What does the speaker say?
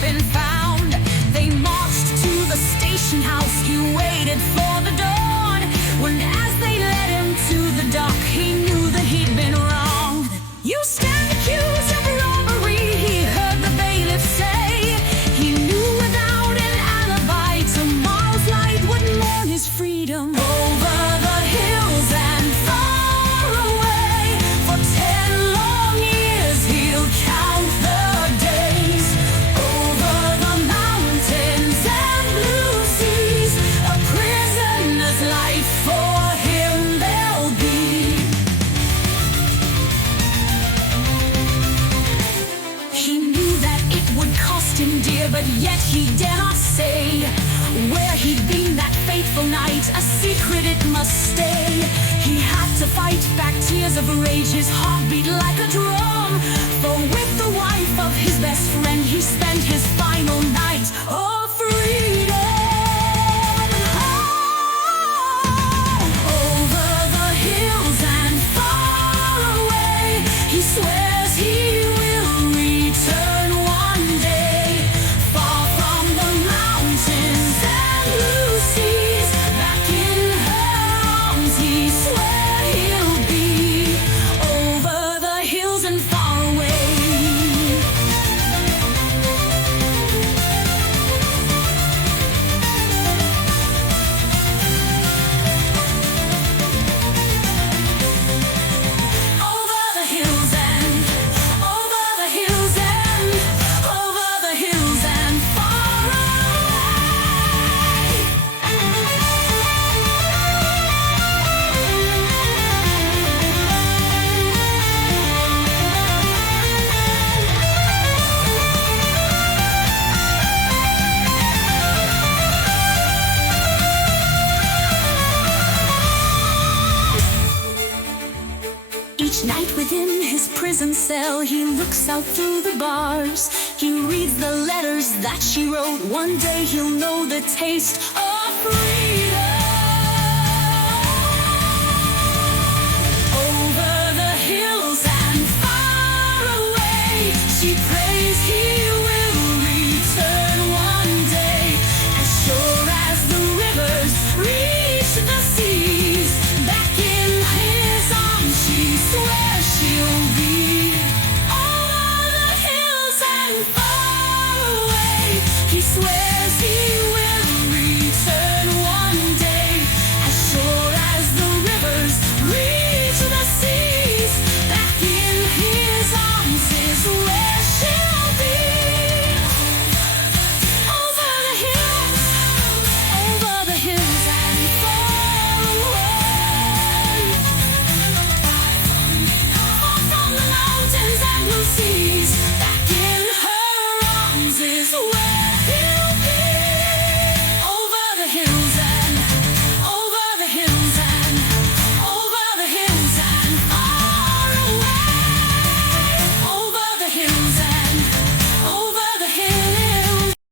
been found. They marched to the station house. He waited for the dawn. When as they led him to the dock, he knew that he'd been wronged. You stand accused of robbery, he heard the bailiff say. He knew without an alibi tomorrow's light would mourn his freedom. Over the hills and far away, for 10 long years he'll count the days. Over the mountains and blue seas, a prisoner's life for him there'll be. He knew that it would cost him dear, but yet he dare not say where he'd been that fateful night. A secret it must stay. He had to fight back tears of rage, his heart beat like a drum. For with the wife of his best friend, he spent his final night of freedom. Over the hills and far away, he swears he will return one day. Far from the mountains and blue seas, back in her arms he swear he'll be. Over the hills and far away. Over the hills and over the hills and over the hills and far away. Each night within his prison cell, he looks out through the bars. He reads the letters that she wrote. One day he'll know the taste of freedom. Over the hills and far away, she prays he will return one day. As sure as the rivers reach the seas, back in his arms she swears she'll be. Over the hills and far away, he swears he will return one day. As sure as the rivers reach the seas, back in his arms is where she'll be. Over the hills and far away. Far from the mountains and blue seas, back in her arms is where